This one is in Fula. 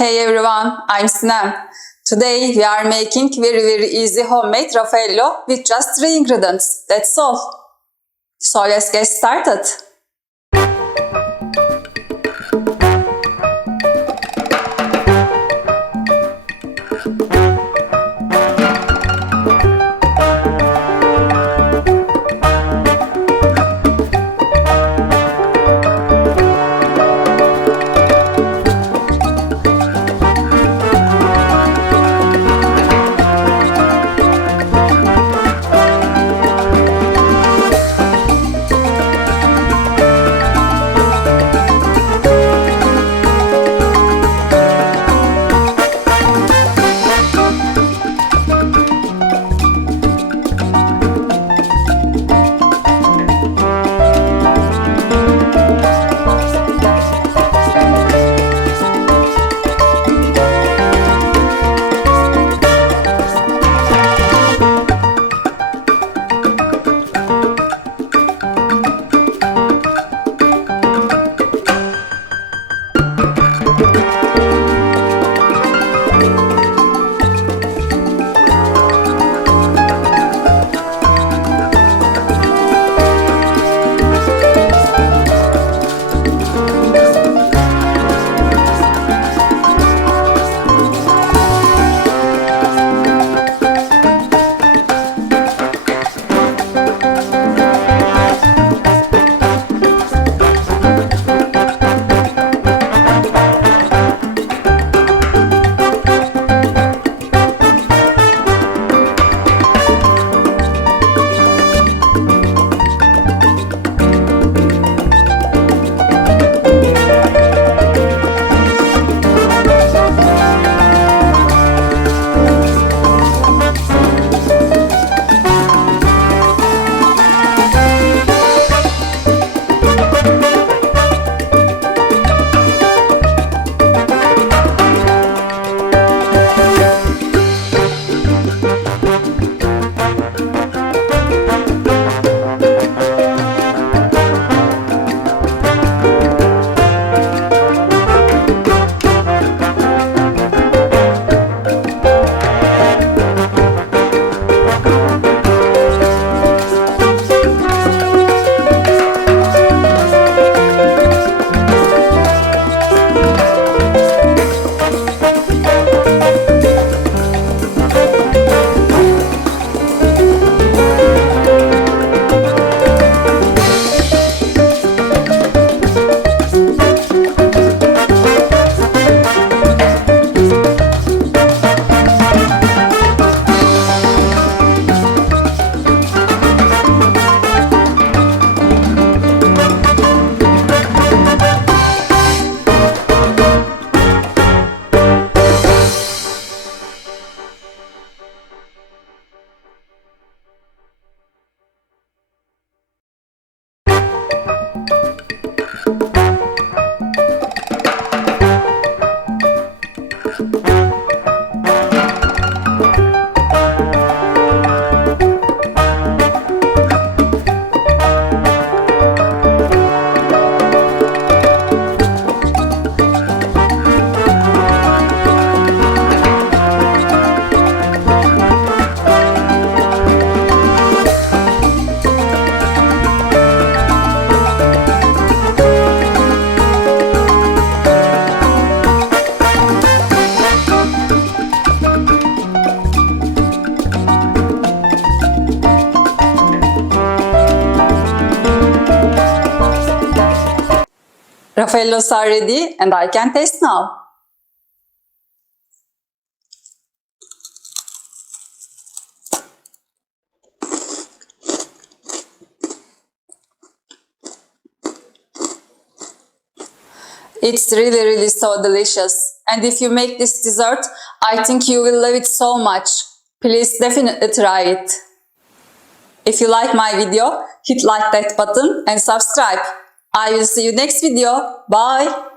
Hey everyone, I'm Sinem. Today we are making very easy homemade Raffaello with just 3 ingredients. That's all. So let's get started. Raffaellos are ready and I can taste now. It's really so delicious. And if you make this dessert, I think you will love it so much. Please definitely try it. If you like my video, hit like that button and subscribe. I will see you next video. Bye!